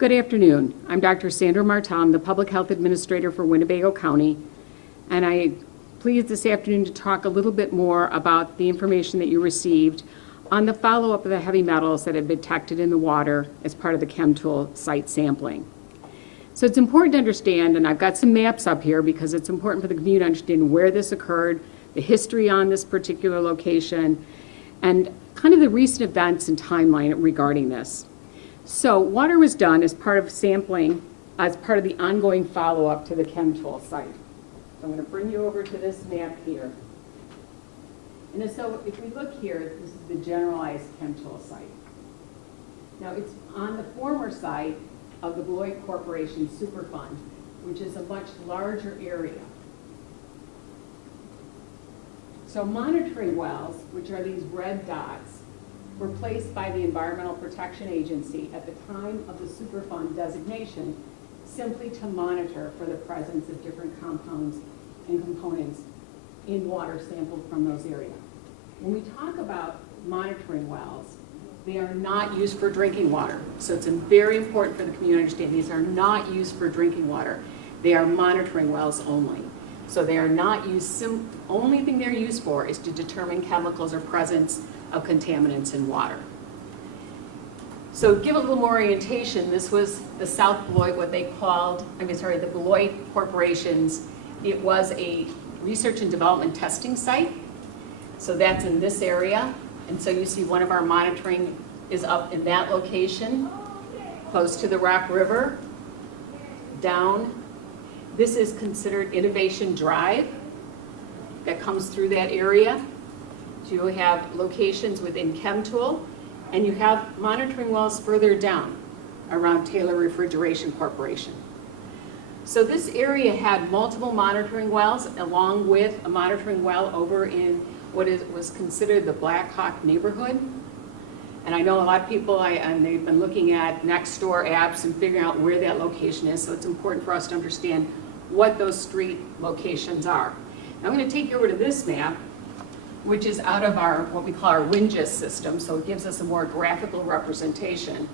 Good afternoon. I'm Dr. Sandra Martin, I'm the Public Health Administrator for Winnebago County, and I'm pleased this afternoon to talk a little bit more about the information that you received on the follow-up of the heavy metals that have been detected in the water as part of the ChemTool site sampling. So it's important to understand, and I've got some maps up here because it's important for the community to understand where this occurred, the history on this particular location, and kind of the recent events and timeline regarding this. So water was done as part of sampling, as part of the ongoing follow-up to the ChemTool site. So I'm going to bring you over to this map here. And so if we look here, this is the generalized ChemTool site. Now it's on the former site of the Beloit Corporation Superfund, which is a much larger area. So monitoring wells, which are these red dots, were placed by the Environmental Protection Agency at the time of the Superfund designation simply to monitor for the presence of different compounds and components in water sampled from those areas. When we talk about monitoring wells, they are not used for drinking water. So it's very important for the community to understand these are not used for drinking water. They are monitoring wells only. So they are not used, only thing they're used for is to determine chemicals or presence of contaminants in water. So give a little more orientation, this was the South Beloit, what they called, the Beloit Corporation's, it was a research and development testing site. So that's in this area. And so you see one of our monitoring is up in that location, close to the Rock River, down. This is considered Innovation Drive that comes through that area. So you have locations within ChemTool, and you have monitoring wells further down around Taylor Refrigeration Corporation. So this area had multiple monitoring wells along with a monitoring well over in what was considered the Black Hawk neighborhood. And I know a lot of people, and they've been looking at Nextdoor apps and figuring out where that location is, so it's important for us to understand what those street locations are. Now I'm going to take you over to this map, which is out of our, what we call our WinGIS system, so it gives us a more graphical representation.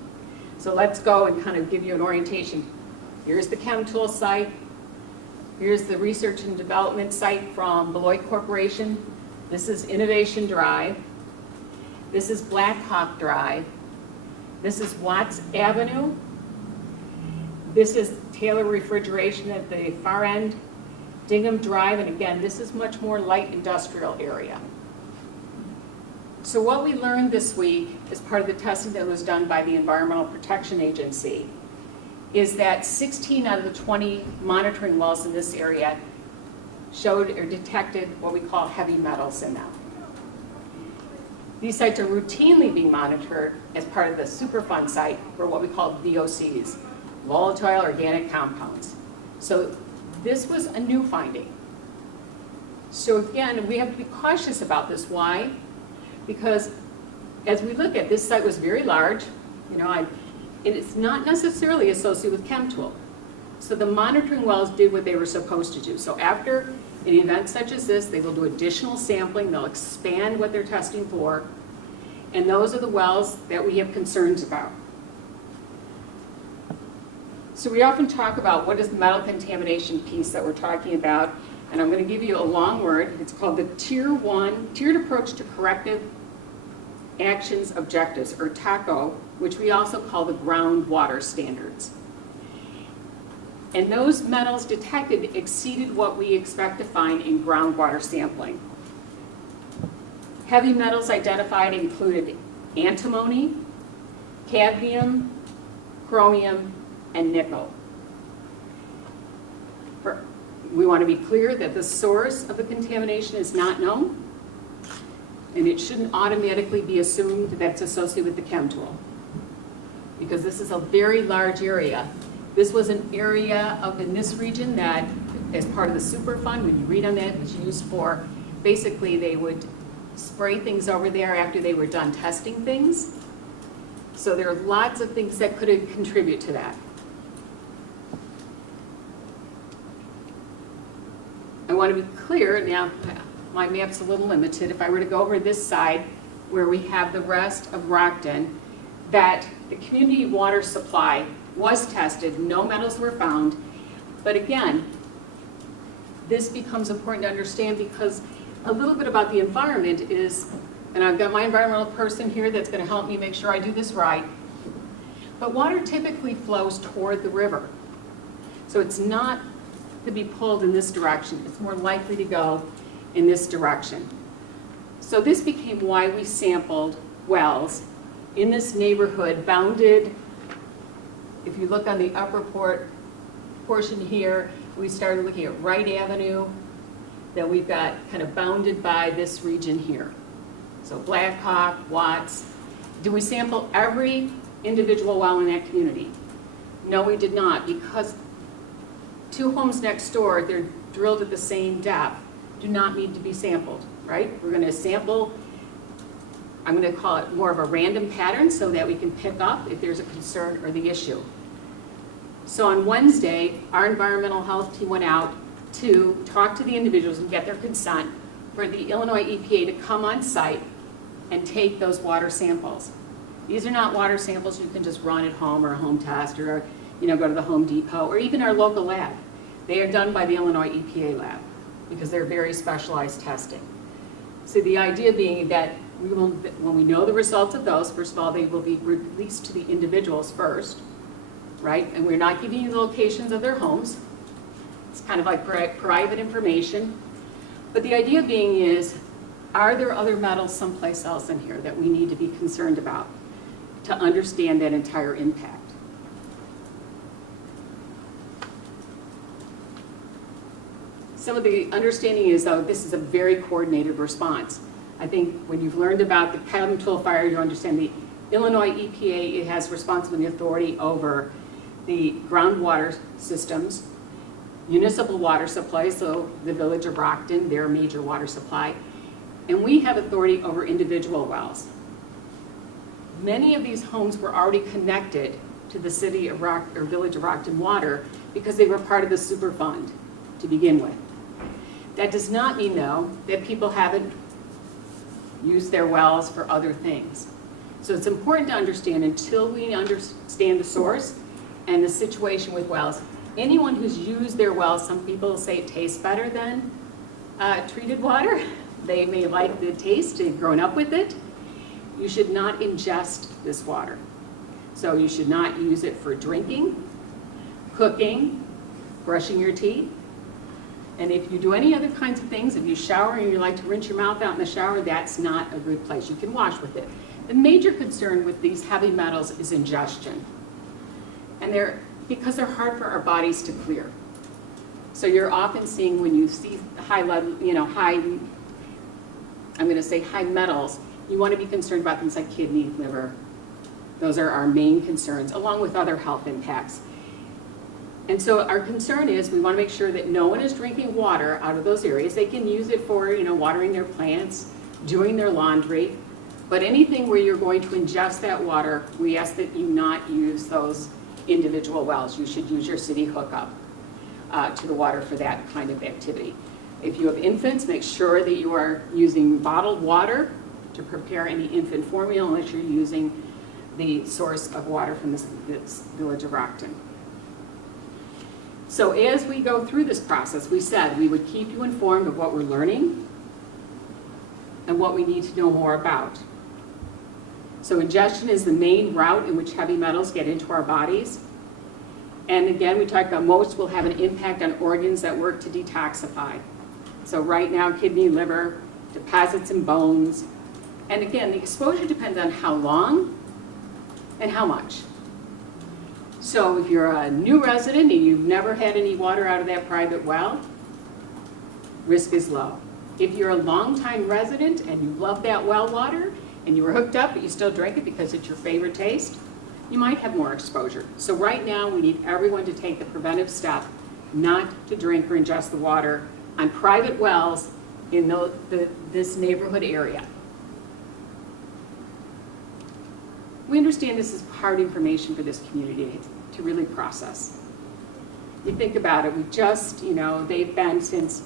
So let's go and kind of give you an orientation. Here's the ChemTool site. Here's the research and development site from Beloit Corporation. This is Innovation Drive. This is Black Hawk Drive. This is Watts Avenue. This is Taylor Refrigeration at the far end. Dingham Drive, and again, this is much more light industrial area. So what we learned this week as part of the testing that was done by the Environmental Protection Agency is that 16 out of the 20 monitoring wells in this area showed or detected what we call heavy metals in them. These sites are routinely being monitored as part of the Superfund site for what we call VOCs, volatile organic compounds. So this was a new finding. So again, we have to be cautious about this. Why? Because as we look at this site was very large, and it's not necessarily associated with ChemTool. So the monitoring wells did what they were supposed to do. So after an event such as this, they will do additional sampling, they'll expand what they're testing for, and those are the wells that we have concerns about. So we often talk about what is the metal contamination piece that we're talking about, and I'm going to give you a long word. It's called the Tiered Approach to Corrective Actions Objectives, or TACO, which we also call the groundwater standards. And those metals detected exceeded what we expect to find in groundwater sampling. Heavy metals identified included antimony, cadmium, chromium, and nickel. We want to be clear that the source of the contamination is not known, and it shouldn't automatically be assumed that it's associated with the ChemTool, because this is a very large area. This was an area in this region that, as part of the Superfund, when you read on that, it was used for, basically they would spray things over there after they were done testing things. So there are lots of things that could contribute to that. I want to be clear, now my map's a little limited. If I were to go over this side where we have the rest of Rockton, that the community water supply was tested, no metals were found, but again, this becomes important to understand because a little bit about the environment is, and I've got my environmental person here that's going to help me make sure I do this right, but water typically flows toward the river. So it's not to be pulled in this direction. It's more likely to go in this direction. So this became why we sampled wells in this neighborhood bounded, if you look on the upper portion here, we started looking at Wright Avenue, that we've got kind of bounded by this region here. So Blackhawk, Watts. Did we sample every individual well in that community? No, we did not, because 2 homes next door, they're drilled at the same depth, do not need to be sampled, right? We're going to sample, I'm going to call it more of a random pattern so that we can pick up if there's a concern or the issue. So on Wednesday, our environmental health team went out to talk to the individuals and get their consent for the Illinois EPA to come on site and take those water samples. These are not water samples you can just run at home or a home test or go to the Home Depot or even our local lab. They are done by the Illinois EPA lab because they're very specialized testing. So the idea being that we will, when we know the results of those, first of all, they will be released to the individuals first, right? And we're not giving you the locations of their homes. It's kind of like private information. But the idea being is, are there other metals someplace else in here that we need to be concerned about to understand that entire impact? Some of the understanding is, though, this is a very coordinated response. I think when you've learned about the Pelham Tool Fire, you understand the Illinois EPA, it has responsibility and authority over the groundwater systems, municipal water supply, so the village of Rockton, their major water supply, and we have authority over individual wells. Many of these homes were already connected to the city of village of Rockton water because they were part of the Superfund to begin with. That does not mean, though, that people haven't used their wells for other things. So it's important to understand, until we understand the source and the situation with wells, anyone who's used their wells, some people say it tastes better than treated water. They may like the taste, they've grown up with it. You should not ingest this water. So you should not use it for drinking, cooking, brushing your teeth. And if you do any other kinds of things, if you shower and you like to rinse your mouth out in the shower, that's not a good place. You can wash with it. The major concern with these heavy metals is ingestion. And because they're hard for our bodies to clear. So you're often seeing, when you see high metals, you want to be concerned about things like kidney, liver. Those are our main concerns, along with other health impacts. And so our concern is we want to make sure that no one is drinking water out of those areas. They can use it for, watering their plants, doing their laundry, but anything where you're going to ingest that water, we ask that you not use those individual wells. You should use your city hookup to the water for that kind of activity. If you have infants, make sure that you are using bottled water to prepare any infant formula, unless you're using the source of water from this village of Rockton. So as we go through this process, we said we would keep you informed of what we're learning and what we need to know more about. So ingestion is the main route in which heavy metals get into our bodies. And again, we talked about most will have an impact on organs that work to detoxify. So right now, kidney, liver, deposits in bones. And again, the exposure depends on how long and how much. So if you're a new resident and you've never had any water out of that private well, risk is low. If you're a longtime resident and you love that well water and you were hooked up but you still drink it because it's your favorite taste, you might have more exposure. So right now we need everyone to take the preventive step not to drink or ingest the water on private wells in this neighborhood area. We understand this is hard information for this community to really process. You think about it, we just, they've been since,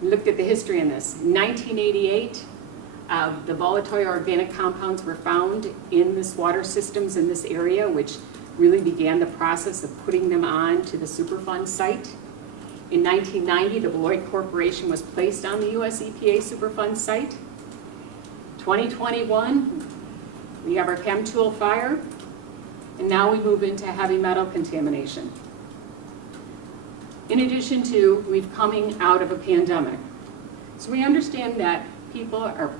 we looked at the history in this. In 1988, The volatile organic compounds were found in this water systems in this area, which really began the process of putting them on to the Superfund site. In 1990, the Beloit Corporation was placed on the US EPA Superfund site. 2021, we have our chem tool fire, and now we move into heavy metal contamination. In addition to, we've coming out of a pandemic. So we understand that people are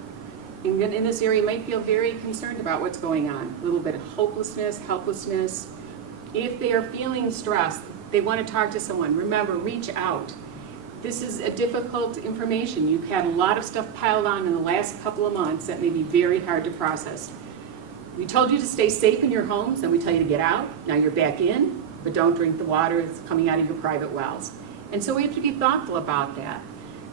in this area might feel very concerned about what's going on. A little bit of hopelessness, helplessness. If they are feeling stressed, they want to talk to someone. Remember, reach out. This is a difficult information. You've had a lot of stuff piled on in the last couple of months that may be very hard to process. We told you to stay safe in your homes, and we tell you to get out. Now you're back in, but don't drink the water that's coming out of your private wells. And so we have to be thoughtful about that.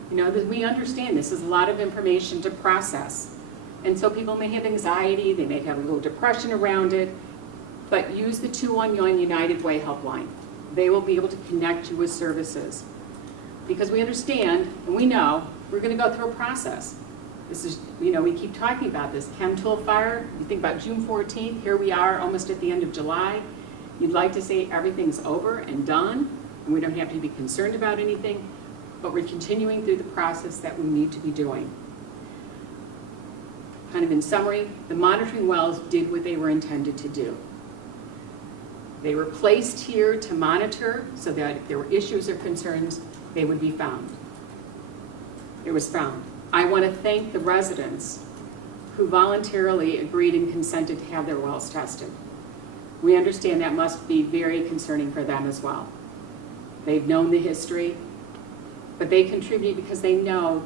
You know, that we understand this is a lot of information to process. And so people may have anxiety, they may have a little depression around it, but use the 211 United Way helpline. They will be able to connect you with services. Because we understand, and we know, we're going to go through a process. This is, you know, we keep talking about this. Chem tool fire, you think about June 14th, here we are almost at the end of July. You'd like to say everything's over and done, and we don't have to be concerned about anything, but we're continuing through the process that we need to be doing. Kind of in summary, the monitoring wells did what they were intended to do. They were placed here to monitor so that if there were issues or concerns, they would be found. It was found. I want to thank the residents who voluntarily agreed and consented to have their wells tested. We understand that must be very concerning for them as well. They've known the history, but they contribute because they know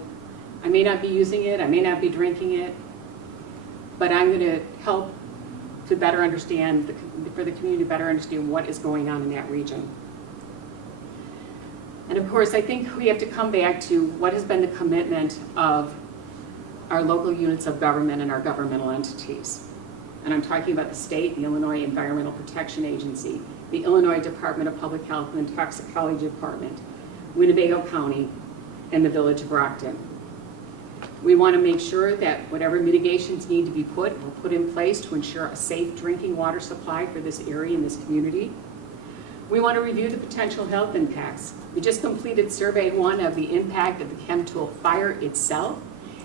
I may not be using it, I may not be drinking it, but I'm going to help to better understand, for the community to better understand what is going on in that region. And of course, I think we have to come back to what has been the commitment of our local units of government and our governmental entities. And I'm talking about the state, the Illinois Environmental Protection Agency, the Illinois Department of Public Health and Toxicology Department, Winnebago County, and the Village of Rockton. We want to make sure that whatever mitigations need to be put in place to ensure a safe drinking water supply for this area and this community. We want to review the potential health impacts. We just completed survey 1 of the impact of the chem tool fire itself,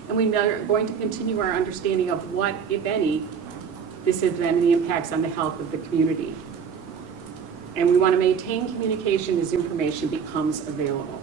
and we are going to continue our understanding of what, if any, this has been the impacts on the health of the community. And we want to maintain communication as information becomes available.